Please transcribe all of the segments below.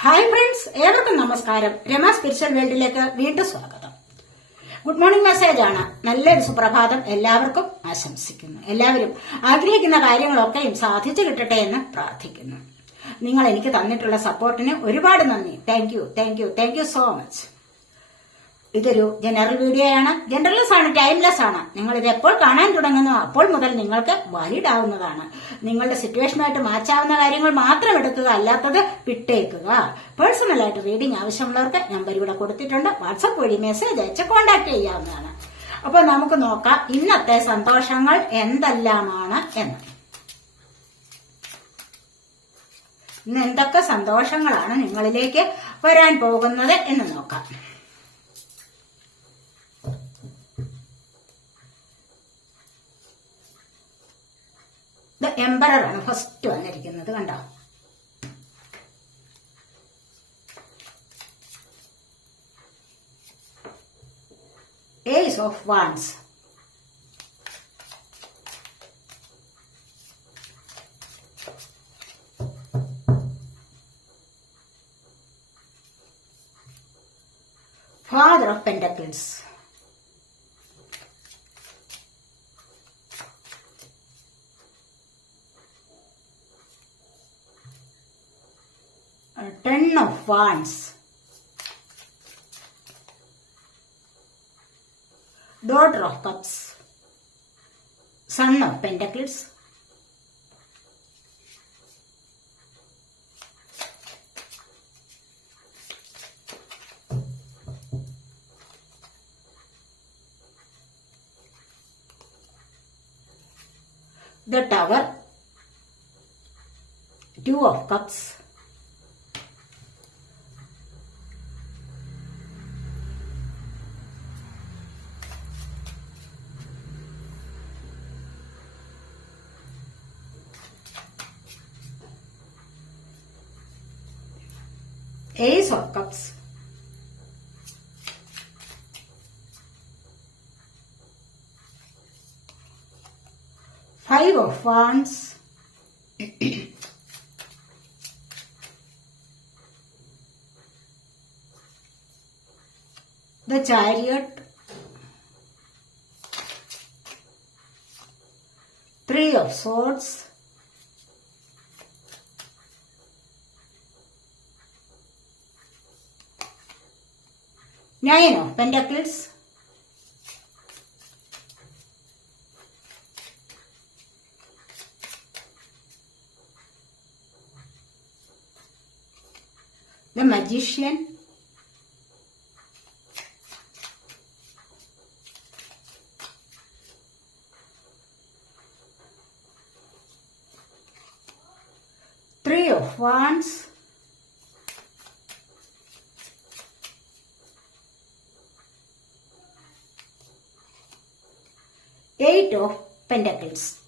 Hi friends ഏവർക്കും നമസ്കാരം. Rama spiritual വേൾഡിലേക്ക് വീണ്ടും സ്വാഗതം. ഗുഡ് മോർണിംഗ് മെസ്സേജ് ആണ്. നല്ലൊരു സുപ്രഭാതം എല്ലാവർക്കും ആശംസിക്കുന്നു. എല്ലാവരും ആഗ്രഹിക്കുന്ന കാര്യങ്ങളൊക്കെയും സാധിച്ചു കിട്ടട്ടെ എന്ന് പ്രാർത്ഥിക്കുന്നു. നിങ്ങൾ എനിക്ക് തന്നിട്ടുള്ള സപ്പോർട്ടിന് ഒരുപാട് നന്ദി. Thank you thank you thank you so much ഇതൊരു ജനറൽ വീഡിയോ ആണ്. ജനറൽസ് ആണ് ടൈംലെസ് ആണ്. നിങ്ങൾ ഇത് എപ്പോൾ കാണാൻ തുടങ്ങുന്നു അപ്പോൾ മുതൽ നിങ്ങൾക്ക് വാലിഡ് ആവുന്നതാണ്. നിങ്ങളുടെ സിറ്റുവേഷനുമായിട്ട് മാച്ചാവുന്ന കാര്യങ്ങൾ മാത്രം എടുക്കുക അല്ലാത്തത് വിട്ടേക്കുക. പേഴ്സണലായിട്ട് റീഡിംഗ് ആവശ്യമുള്ളവർക്ക് നമ്പർ ഇവിടെ കൊടുത്തിട്ടുണ്ട്. വാട്സപ്പ് വഴി മെസ്സേജ് അയച്ച് കോൺടാക്ട് ചെയ്യാവുന്നതാണ്. അപ്പോൾ നമുക്ക് നോക്കാം ഇന്നത്തെ സന്തോഷങ്ങൾ എന്തെല്ലാമാണ് എന്ന്. ഇന്ന് എന്തൊക്കെ സന്തോഷങ്ങളാണ് നിങ്ങളിലേക്ക് വരാൻ പോകുന്നത് എന്ന് നോക്കാം. ആണ് ഫസ്റ്റ് വന്നിരിക്കുന്നത് കണ്ടോ? Ace of wands father of pentacles of daughter of cups son of pentacles. The tower. Two of cups Ace of Cups. Five of Wands. the Chariot. Three of Swords. Nine of Pentacles. The Magician. Three of Wands. Eight of Pentacles.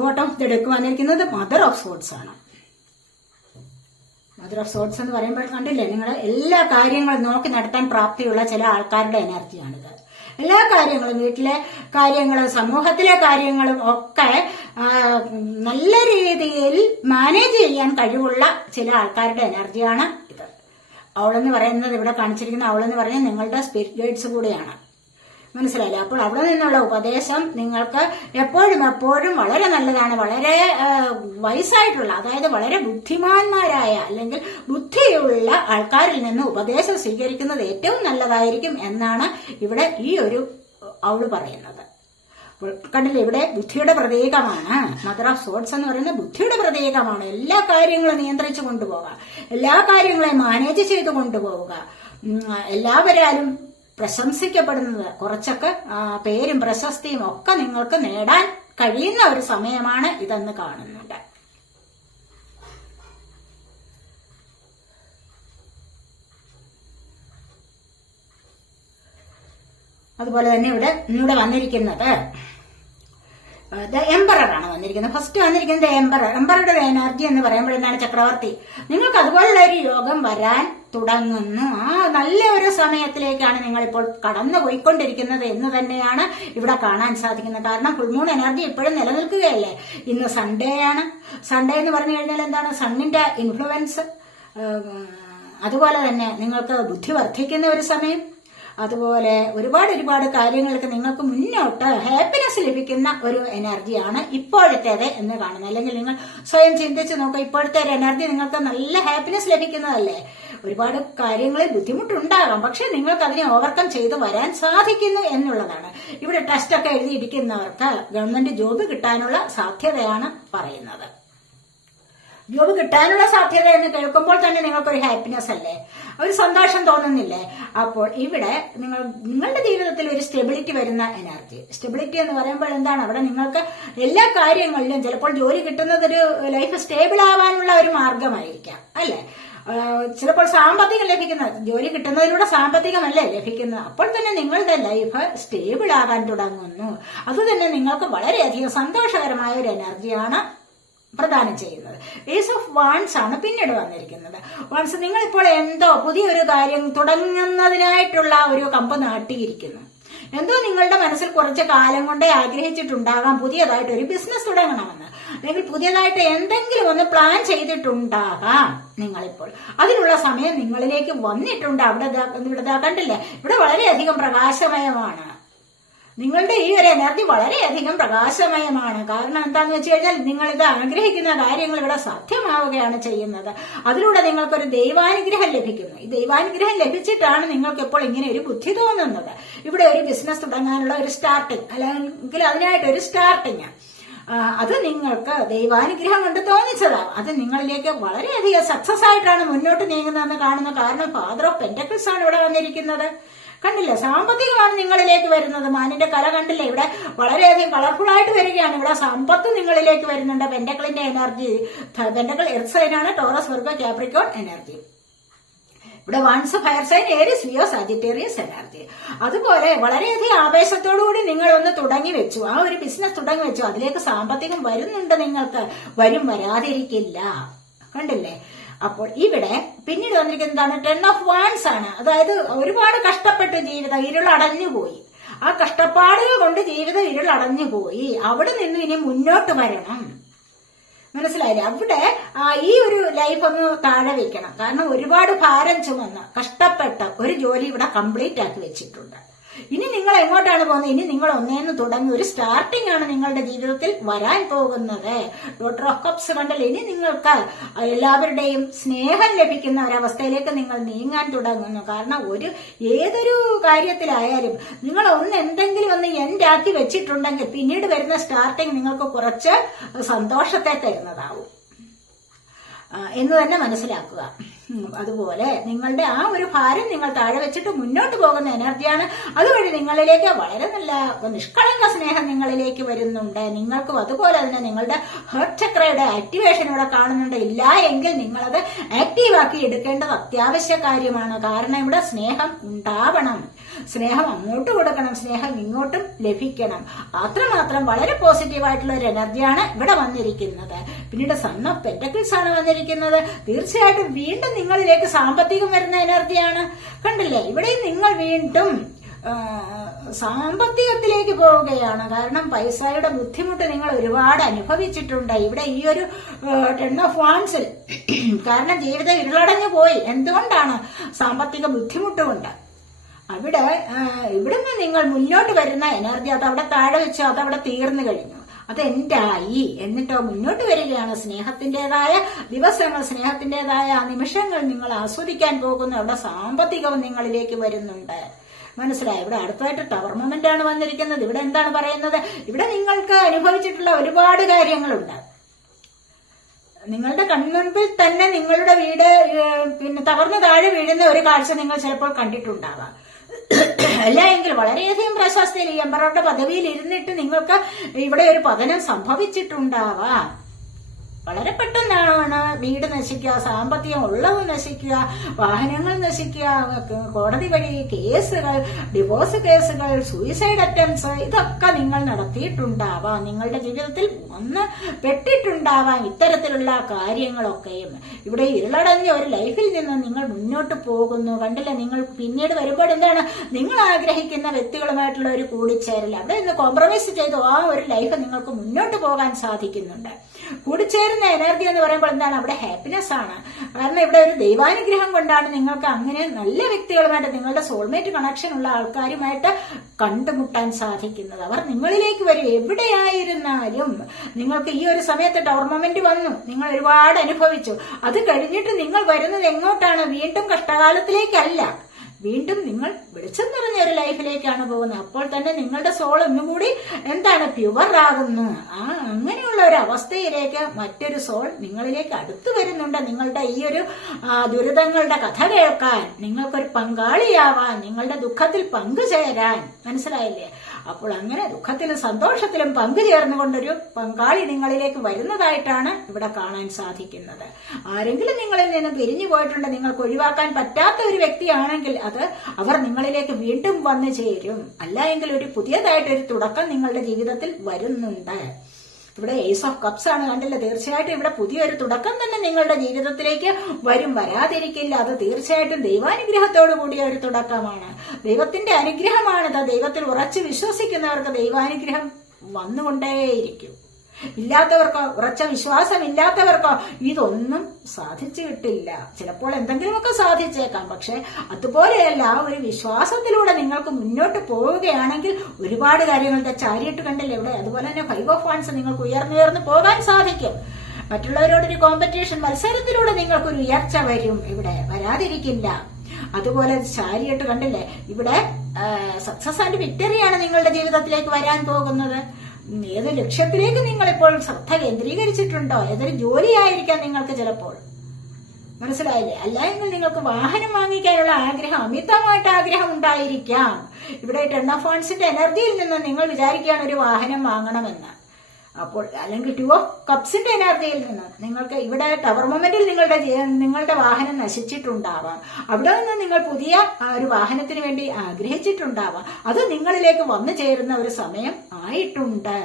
Bottom deck വന്നിരിക്കുന്നത് mother of swords ആണ്. Mother of സോട്ട്സ് എന്ന് പറയുമ്പോൾ കണ്ടില്ലേ നിങ്ങൾ എല്ലാ കാര്യങ്ങളും നോക്കി നടത്താൻ പ്രാപ്തിയുള്ള ചില ആൾക്കാരുടെ എനർജിയാണിത് എല്ലാ കാര്യങ്ങളും വീട്ടിലെ കാര്യങ്ങളും സമൂഹത്തിലെ കാര്യങ്ങളും ഒക്കെ നല്ല രീതിയിൽ മാനേജ് ചെയ്യാൻ കഴിവുള്ള ചില ആൾക്കാരുടെ എനർജിയാണ് ഇത്. അവളെന്ന് പറയുന്നത് ഇവിടെ കാണിച്ചിരിക്കുന്ന അവളെന്ന് പറയുന്നത് നിങ്ങളുടെ സ്പിരിറ്റ് ഗൈഡ്സ് കൂടെയാണ്. മനസ്സിലായില്ലേ? അപ്പോൾ അവിടെ നിന്നുള്ള ഉപദേശം നിങ്ങൾക്ക് എപ്പോഴും എപ്പോഴും വളരെ നല്ലതാണ്. വളരെ വയസ്സായിട്ടുള്ള അതായത് വളരെ ബുദ്ധിമാന്മാരായ അല്ലെങ്കിൽ ബുദ്ധിയുള്ള ആൾക്കാരിൽ നിന്ന് ഉപദേശം സ്വീകരിക്കുന്നത് ഏറ്റവും നല്ലതായിരിക്കും എന്നാണ് ഇവിടെ ഈ ഒരു അവൾ പറയുന്നത്. കണ്ടില്ലേ ഇവിടെ ബുദ്ധിയുടെ പ്രതീകമാണ്. മദർ ഓഫ് സോട്ട്സ് എന്ന് പറയുന്നത് ബുദ്ധിയുടെ പ്രതീകമാണ്. എല്ലാ കാര്യങ്ങളും നിയന്ത്രിച്ചു കൊണ്ടുപോവുക. എല്ലാ കാര്യങ്ങളെയും മാനേജ് ചെയ്ത് കൊണ്ടുപോവുക. എല്ലാവരും പ്രശംസിക്കപ്പെടുന്നത്. കുറച്ചൊക്കെ പേരും പ്രശസ്തിയും ഒക്കെ നിങ്ങൾക്ക് നേടാൻ കഴിയുന്ന ഒരു സമയമാണ് ഇതെന്ന് കാണുന്നുണ്ട്. അതുപോലെ തന്നെ ഇവിടെ ഇവിടെ വന്നിരിക്കുന്നത് ദ എംബറാണ് വന്നിരിക്കുന്നത്. ഫസ്റ്റ് വന്നിരിക്കുന്നത് എംബറർ എംബറുടെ എനർജി എന്ന് പറയുമ്പോൾ എന്താണ് ചക്രവർത്തി? നിങ്ങൾക്ക് അതുപോലുള്ള ഒരു യോഗം വരാൻ തുടങ്ങുന്നു. ആ നല്ല ഒരു സമയത്തിലേക്കാണ് നിങ്ങൾ ഇപ്പോൾ കടന്നു പോയിക്കൊണ്ടിരിക്കുന്നത് എന്ന് തന്നെയാണ് ഇവിടെ കാണാൻ സാധിക്കുന്നത്. കാരണം ഫുൾമൂൺ എനർജി ഇപ്പോഴും നിലനിൽക്കുകയല്ലേ? ഇന്ന് സൺഡേ ആണ്. സൺഡേ എന്ന് പറഞ്ഞു കഴിഞ്ഞാൽ എന്താണ്? സണ്ണിന്റെ ഇൻഫ്ലുവൻസ് അതുപോലെ തന്നെ നിങ്ങൾക്ക് ബുദ്ധി വർദ്ധിക്കുന്ന ഒരു സമയം അതുപോലെ ഒരുപാട് ഒരുപാട് കാര്യങ്ങൾക്ക് നിങ്ങൾക്ക് മുന്നോട്ട് ഹാപ്പിനെസ് ലഭിക്കുന്ന ഒരു എനർജിയാണ് ഇപ്പോഴത്തേത് എന്ന് കാണുന്നത്. അല്ലെങ്കിൽ നിങ്ങൾ സ്വയം ചിന്തിച്ച് നോക്കുക ഇപ്പോഴത്തെ ഒരു എനർജി നിങ്ങൾക്ക് നല്ല ഹാപ്പിനെസ് ലഭിക്കുന്നതല്ലേ? ഒരുപാട് കാര്യങ്ങളിൽ ബുദ്ധിമുട്ടുണ്ടാകാം. പക്ഷെ നിങ്ങൾക്ക് അതിനെ ഓവർകം ചെയ്ത് വരാൻ സാധിക്കുന്നു എന്നുള്ളതാണ്. ഇവിടെ ടെസ്റ്റ് ഒക്കെ എഴുതിയിരിക്കുന്നവർക്ക് ഗവൺമെന്റ് ജോബ് കിട്ടാനുള്ള സാധ്യതയാണ് പറയുന്നത്. ജോബ് കിട്ടാനുള്ള സാധ്യത എന്ന് കേൾക്കുമ്പോൾ തന്നെ നിങ്ങൾക്കൊരു ഹാപ്പിനെസ് അല്ലേ? ഒരു സന്തോഷം തോന്നുന്നില്ലേ? അപ്പോൾ ഇവിടെ നിങ്ങൾ നിങ്ങളുടെ ജീവിതത്തിൽ ഒരു സ്റ്റെബിലിറ്റി വരുന്ന എനർജി സ്റ്റെബിലിറ്റി എന്ന് പറയുമ്പോൾ എന്താണ്? അവിടെ നിങ്ങൾക്ക് എല്ലാ കാര്യങ്ങളിലും ചിലപ്പോൾ ജോലി കിട്ടുന്നത് ഒരു ലൈഫ് സ്റ്റേബിൾ ആവാനുള്ള ഒരു മാർഗമായിരിക്കാം. അല്ലേ? ചിലപ്പോൾ സാമ്പത്തികം ലഭിക്കുന്ന ജോലി കിട്ടുന്നതിലൂടെ സാമ്പത്തികമല്ലേ ലഭിക്കുന്നത് അപ്പോൾ തന്നെ നിങ്ങളുടെ ലൈഫ് സ്റ്റേബിൾ ആകാൻ തുടങ്ങുന്നു. അത് തന്നെ നിങ്ങൾക്ക് വളരെയധികം സന്തോഷകരമായ ഒരു എനർജിയാണ് പ്രദാനം ചെയ്യുന്നത്. ഏസ് ഓഫ് വാൺസ് ആണ് പിന്നീട് വന്നിരിക്കുന്നത്. വാൺസ് നിങ്ങളിപ്പോൾ എന്തോ പുതിയൊരു കാര്യം തുടങ്ങുന്നതിനായിട്ടുള്ള ഒരു കമ്പ് നാട്ടിയിരിക്കുന്നു. എന്തോ നിങ്ങളുടെ മനസ്സിൽ കുറച്ച് കാലം കൊണ്ടേ ആഗ്രഹിച്ചിട്ടുണ്ടാകാം. പുതിയതായിട്ട് ഒരു ബിസിനസ് തുടങ്ങണമെന്ന്. അല്ലെങ്കിൽ പുതിയതായിട്ട് എന്തെങ്കിലും ഒന്ന് പ്ലാൻ ചെയ്തിട്ടുണ്ടാകാം നിങ്ങളിപ്പോൾ. അതിനുള്ള സമയം നിങ്ങളിലേക്ക് വന്നിട്ടുണ്ട്. അവിടെ ഇവിടെ കണ്ടില്ലേ? ഇവിടെ വളരെയധികം പ്രകാശമയമാണ്. നിങ്ങളുടെ ഈ ഒരു എനർജി വളരെയധികം പ്രകാശമയമാണ്. കാരണം എന്താണെന്ന് വെച്ച് കഴിഞ്ഞാൽ നിങ്ങൾ ഇത് ആഗ്രഹിക്കുന്ന കാര്യങ്ങൾ ഇവിടെ സാധ്യമാവുകയാണ് ചെയ്യുന്നത്. അതിലൂടെ നിങ്ങൾക്കൊരു ദൈവാനുഗ്രഹം ലഭിക്കുന്നു. ഈ ദൈവാനുഗ്രഹം ലഭിച്ചിട്ടാണ് നിങ്ങൾക്ക് ഇപ്പോൾ ഇങ്ങനെ ഒരു ബുദ്ധി തോന്നുന്നത്. ഇവിടെ ഒരു ബിസിനസ് തുടങ്ങാനുള്ള ഒരു സ്റ്റാർട്ടിങ് അല്ലെങ്കിൽ അതിനായിട്ട് ഒരു സ്റ്റാർട്ടിങ് അത് നിങ്ങൾക്ക് ദൈവാനുഗ്രഹം കൊണ്ട് തോന്നിച്ചതാവും. അത് നിങ്ങളിലേക്ക് വളരെയധികം സക്സസ് ആയിട്ടാണ് മുന്നോട്ട് നീങ്ങുന്നതെന്ന് കാണുന്ന കാരണം ഫാദർ ഓഫ് പെന്റക്കിൾസ് ആണ് ഇവിടെ വന്നിരിക്കുന്നത്. കണ്ടില്ലേ? സാമ്പത്തികമാണ് നിങ്ങളിലേക്ക് വരുന്നത്. മാനിന്റെ കല കണ്ടില്ലേ? ഇവിടെ വളരെയധികം കളർഫുൾ ആയിട്ട് വരികയാണ്. ഇവിടെ സമ്പത്ത് നിങ്ങളിലേക്ക് വരുന്നുണ്ട്. പെന്റക്കിളിന്റെ എനർജി പെന്റക്കിൾ എർത്ത് സൈനാണ് ടോറസ് വർഗ ക്യാപ്രിക്കോൺ എനർജി ഇവിടെ wands fire sign Aries Leo Sagittarius energy അതുപോലെ വളരെയധികം ആവേശത്തോടുകൂടി നിങ്ങൾ ഒന്ന് തുടങ്ങി വെച്ചു. ആ ഒരു ബിസിനസ് തുടങ്ങി വെച്ചു. അതിലേക്ക് സാമ്പത്തികം വരുന്നുണ്ട് നിങ്ങൾക്ക്. വരും വരാതിരിക്കില്ല. കണ്ടില്ലേ? അപ്പോൾ ഇവിടെ പിന്നീട് വന്നിരിക്കുന്നത് എന്താണ്? ടെൻ ഓഫ് വാൻസ് ആണ്. അതായത് ഒരുപാട് കഷ്ടപ്പെട്ട് ജീവിതം ഇരുളടഞ്ഞു പോയി. ആ കഷ്ടപ്പാടുകൾ കൊണ്ട് ജീവിതം ഇരുളടഞ്ഞു പോയി. അവിടെ നിന്ന് ഇനി മുന്നോട്ട് വരണം. മനസ്സിലായില്ലേ? അവിടെ ഈ ഒരു ലൈഫ് ഒന്ന് താഴെ വെക്കണം. കാരണം ഒരുപാട് ഭാരം ചുമന്ന് കഷ്ടപ്പെട്ട ഒരു ജോലി ഇവിടെ കംപ്ലീറ്റ് ആക്കി വെച്ചിട്ടുണ്ട്. ഇനി നിങ്ങൾ എങ്ങോട്ടാണ് പോകുന്നത്? ഇനി നിങ്ങൾ ഒന്നേന്ന് തുടങ്ങി ഒരു സ്റ്റാർട്ടിംഗ് ആണ് നിങ്ങളുടെ ജീവിതത്തിൽ വരാൻ പോകുന്നത്. ഡോക്ടർ ഓഫ് കപ്സ് ഇനി നിങ്ങൾക്ക് എല്ലാവരുടെയും സ്നേഹം ലഭിക്കുന്ന ഒരവസ്ഥയിലേക്ക് നിങ്ങൾ നീങ്ങാൻ തുടങ്ങുന്നു. കാരണം ഒരു ഏതൊരു കാര്യത്തിലായാലും നിങ്ങൾ ഒന്ന് എന്തെങ്കിലും ഒന്ന് ആക്കി വെച്ചിട്ടുണ്ടെങ്കിൽ പിന്നീട് വരുന്ന സ്റ്റാർട്ടിങ് നിങ്ങൾക്ക് കുറച്ച് സന്തോഷത്തെ തരുന്നതാവും. എന്ന് തന്നെ മനസ്സിലാക്കുക. അതുപോലെ നിങ്ങളുടെ ആ ഒരു ഭാരം നിങ്ങൾ താഴെ വെച്ചിട്ട് മുന്നോട്ട് പോകുന്ന എനർജിയാണ്. അതുവഴി നിങ്ങളിലേക്ക് വളരെ നല്ല നിഷ്കളങ്ക സ്നേഹം നിങ്ങളിലേക്ക് വരുന്നുണ്ട്. നിങ്ങൾക്കും അതുപോലെ തന്നെ നിങ്ങളുടെ ഹെർട്ട് ചക്രയുടെ ആക്ടിവേഷൻ ഇവിടെ കാണുന്നുണ്ട്. ഇല്ല എങ്കിൽ നിങ്ങളത് ആക്റ്റീവാക്കി എടുക്കേണ്ടത് അത്യാവശ്യ കാര്യമാണ്. കാരണം ഇവിടെ സ്നേഹം ഉണ്ടാവണം. സ്നേഹം അങ്ങോട്ട് കൊടുക്കണം സ്നേഹം ഇങ്ങോട്ടും ലഭിക്കണം. അത്രമാത്രം വളരെ പോസിറ്റീവ് ആയിട്ടുള്ള ഒരു എനർജിയാണ് ഇവിടെ വന്നിരിക്കുന്നത്. പിന്നീട് സൺ ഓഫ് പെന്റക്കിൾസ് ആണ് വന്നിരിക്കുന്നത്. തീർച്ചയായിട്ടും വീണ്ടും നിങ്ങളിലേക്ക് സാമ്പത്തികം വരുന്ന എനർജിയാണ് കണ്ടില്ലേ? ഇവിടെയും നിങ്ങൾ വീണ്ടും സാമ്പത്തികത്തിലേക്ക് പോവുകയാണ്. കാരണം പൈസയുടെ ബുദ്ധിമുട്ട് നിങ്ങൾ ഒരുപാട് അനുഭവിച്ചിട്ടുണ്ട്. ഇവിടെ ഈ ഒരു ടെൻ ഓഫ് വാൺസിൽ കാരണം ജീവിതം ഇരുളടഞ്ഞു പോയി. എന്തുകൊണ്ടാണ് സാമ്പത്തിക ബുദ്ധിമുട്ട് കൊണ്ട് അവിടെ ഇവിടുന്ന് നിങ്ങൾ മുന്നോട്ട് വരുന്ന എനർജി അത് അവിടെ താഴെ വെച്ചു അത് അവിടെ തീർന്നു കഴിഞ്ഞു. എന്തായി? എന്നിട്ടോ മുന്നോട്ട് വരികയാണ് സ്നേഹത്തിന്റെതായ ദിവസങ്ങൾ സ്നേഹത്തിന്റെതായ ആ നിമിഷങ്ങൾ നിങ്ങൾ ആസ്വദിക്കാൻ പോകുന്നു അവിടെ സാമ്പത്തികവും നിങ്ങളിലേക്ക് വരുന്നുണ്ട്. മനസ്സിലായി? ഇവിടെ അടുത്തായിട്ട് ടവർ മൊമെന്റ് ആണ് വന്നിരിക്കുന്നത്. ഇവിടെ എന്താണ് പറയുന്നത്? ഇവിടെ നിങ്ങൾക്ക് അനുഭവിച്ചിട്ടുള്ള ഒരുപാട് കാര്യങ്ങളുണ്ട്. നിങ്ങളുടെ കൺമുൻപിൽ തന്നെ നിങ്ങളുടെ വീട് പിന്നെ തകർന്നു താഴെ വീഴുന്ന ഒരു കാഴ്ച നിങ്ങൾ ചിലപ്പോൾ കണ്ടിട്ടുണ്ടാവാം. അല്ല എങ്കിൽ വളരെയധികം പ്രശസ്തിയിൽ എംബറോടെ പദവിയിൽ ഇരുന്നിട്ട് നിങ്ങൾക്ക് ഇവിടെ ഒരു പതനം സംഭവിച്ചിട്ടുണ്ടാവാം. വളരെ പെട്ടെന്നാണ് വീട് നശിക്കുക സാമ്പത്തികം ഉള്ളത് നശിക്കുക വാഹനങ്ങൾ നശിക്കുക കോടതി വഴി കേസുകൾ ഡിവോഴ്സ് കേസുകൾ സൂയിസൈഡ് അറ്റംപ്റ്റ്സ് ഇതൊക്കെ നിങ്ങൾ നടത്തിയിട്ടുണ്ടാവാം. നിങ്ങളുടെ ജീവിതത്തിൽ ഒന്ന് പെട്ടിട്ടുണ്ടാവാം ഇത്തരത്തിലുള്ള കാര്യങ്ങളൊക്കെയും. ഇവിടെ ഇരുളടഞ്ഞ ഒരു ലൈഫിൽ നിന്ന് നിങ്ങൾ മുന്നോട്ട് പോകുന്നു. കണ്ടില്ല നിങ്ങൾ പിന്നീട് വരുമ്പോൾ എന്താണ്? നിങ്ങൾ ആഗ്രഹിക്കുന്ന വ്യക്തികളുമായിട്ടുള്ള ഒരു കൂടിച്ചേരൽ. അവിടെ നിന്ന് കോംപ്രമൈസ് ചെയ്തു ആ ഒരു ലൈഫ് നിങ്ങൾക്ക് മുന്നോട്ട് പോകാൻ സാധിക്കുന്നുണ്ട്. കൂടിച്ചേരുന്ന എനർജി എന്ന് പറയുമ്പോൾ എന്താണ്? അവിടെ ഹാപ്പിനെസ് ആണ്. കാരണം ഇവിടെ ഒരു ദൈവാനുഗ്രഹം കൊണ്ടാണ് നിങ്ങൾക്ക് അങ്ങനെ നല്ല വ്യക്തികളുമായിട്ട് നിങ്ങളുടെ സോൾമേറ്റ് കണക്ഷൻ ഉള്ള ആൾക്കാരുമായിട്ട് കണ്ടുമുട്ടാൻ സാധിക്കുന്നത്. അവർ നിങ്ങളിലേക്ക് വരും. എവിടെയായിരുന്നാലും നിങ്ങൾക്ക് ഈ ഒരു സമയത്ത് ടോർണമെന്റ് വന്നു. നിങ്ങൾ ഒരുപാട് അനുഭവിച്ചു. അത് കഴിഞ്ഞിട്ട് നിങ്ങൾ വരുന്നത് എങ്ങോട്ടാണ്? വീണ്ടും കഷ്ടകാലത്തിലേക്കല്ല. വീണ്ടും നിങ്ങൾ വെളിച്ചം നിറഞ്ഞ ഒരു ലൈഫിലേക്കാണ് പോകുന്നത്. അപ്പോൾ തന്നെ നിങ്ങളുടെ സോൾ ഒന്നും കൂടി എന്താണ്? പ്യുവർ ആകുന്നു. ആ അങ്ങനെയുള്ള ഒരു അവസ്ഥയിലേക്ക് മറ്റൊരു സോൾ നിങ്ങളിലേക്ക് അടുത്തു വരുന്നുണ്ട്. നിങ്ങളുടെ ഈ ഒരു ദുരിതങ്ങളുടെ കഥ കേൾക്കാൻ നിങ്ങൾക്കൊരു പങ്കാളിയാവാൻ നിങ്ങളുടെ ദുഃഖത്തിൽ പങ്കുചേരാൻ മനസ്സിലായില്ലേ? അപ്പോൾ അങ്ങനെ ദുഃഖത്തിലും സന്തോഷത്തിലും പങ്കുചേർന്നുകൊണ്ടൊരു പങ്കാളി നിങ്ങളിലേക്ക് വരുന്നതായിട്ടാണ് ഇവിടെ കാണാൻ സാധിക്കുന്നത്. ആരെങ്കിലും നിങ്ങളിൽ നിന്ന് പിരിഞ്ഞു പോയിട്ടുണ്ട് നിങ്ങൾക്ക് ഒഴിവാക്കാൻ പറ്റാത്ത ഒരു വ്യക്തിയാണെങ്കിൽ അത് അവർ നിങ്ങളിലേക്ക് വീണ്ടും വന്നു ചേരും. അല്ല എങ്കിൽ ഒരു പുതിയതായിട്ട് ഒരു തുടക്കം നിങ്ങളുടെ ജീവിതത്തിൽ വരുന്നുണ്ട്. ഇവിടെ ഏസ് ഓഫ് കപ്സ് ആണ് കണ്ടില്ല? തീർച്ചയായിട്ടും ഇവിടെ പുതിയൊരു തുടക്കം തന്നെ നിങ്ങളുടെ ജീവിതത്തിലേക്ക് വരും. വരാതിരിക്കില്ല. അത് തീർച്ചയായിട്ടും ദൈവാനുഗ്രഹത്തോടു കൂടിയ ഒരു തുടക്കമാണ്. ദൈവത്തിന്റെ അനുഗ്രഹമാണിത്. ദൈവത്തിൽ ഉറച്ചു വിശ്വസിക്കുന്നവർക്ക് ദൈവാനുഗ്രഹം വന്നുകൊണ്ടേയിരിക്കും. ഇല്ലാത്തവർക്കോ ഉറച്ച വിശ്വാസം ഇല്ലാത്തവർക്കോ ഇതൊന്നും സാധിച്ചു കിട്ടില്ല. ചിലപ്പോൾ എന്തെങ്കിലുമൊക്കെ സാധിച്ചേക്കാം. പക്ഷെ അതുപോലെയല്ല ഒരു വിശ്വാസത്തിലൂടെ നിങ്ങൾക്ക് മുന്നോട്ട് പോവുകയാണെങ്കിൽ ഒരുപാട് കാര്യങ്ങളുടെ ചാരിയിട്ട് കണ്ടില്ല ഇവിടെ? അതുപോലെ തന്നെ ഫൈവ് ഓഫ് വൺസ് നിങ്ങൾക്ക് ഉയർന്നുയർന്ന് പോകാൻ സാധിക്കും. മറ്റുള്ളവരോടൊരു കോമ്പറ്റീഷൻ മത്സരത്തിലൂടെ നിങ്ങൾക്കൊരു ഉയർച്ച വരും ഇവിടെ. വരാതിരിക്കില്ല. അതുപോലെ ചാരിയിട്ട് കണ്ടില്ലേ? ഇവിടെ സക്സസ് ആൻഡ് വിക്ടറിയാണ് നിങ്ങളുടെ ജീവിതത്തിലേക്ക് വരാൻ പോകുന്നത്. ഏത് ലക്ഷ്യത്തിലേക്ക് നിങ്ങൾ ഇപ്പോൾ ശ്രദ്ധ കേന്ദ്രീകരിച്ചിട്ടുണ്ടോ? ഏതൊരു ജോലിയായിരിക്കാം നിങ്ങൾക്ക് ചിലപ്പോൾ? മനസ്സിലായില്ലേ? അല്ല എങ്കിൽ നിങ്ങൾക്ക് വാഹനം വാങ്ങിക്കാനുള്ള ആഗ്രഹം അമിതമായിട്ട് ആഗ്രഹം ഉണ്ടായിരിക്കാം. ഇവിടെ ടെൺ ഓഫ് ഫോൺസിന്റെ എനർജിയിൽ നിന്ന് നിങ്ങൾ വിചാരിക്കുകയാണ് ഒരു വാഹനം വാങ്ങണമെന്ന്. അപ്പോൾ അല്ലെങ്കിൽ ടു ഓഫ് കപ്സിന്റെ എനർജിയിൽ നിന്ന് നിങ്ങൾക്ക് ഇവിടെ ടവർ മൊമെന്റിൽ നിങ്ങളുടെ നിങ്ങളുടെ വാഹനം നശിച്ചിട്ടുണ്ടാവാം. അവിടെ നിന്ന് നിങ്ങൾ പുതിയ ഒരു വാഹനത്തിന് വേണ്ടി ആഗ്രഹിച്ചിട്ടുണ്ടാവാം. അത് നിങ്ങളിലേക്ക് വന്നു ചേരുന്ന ഒരു സമയം ആയിട്ടുണ്ട്.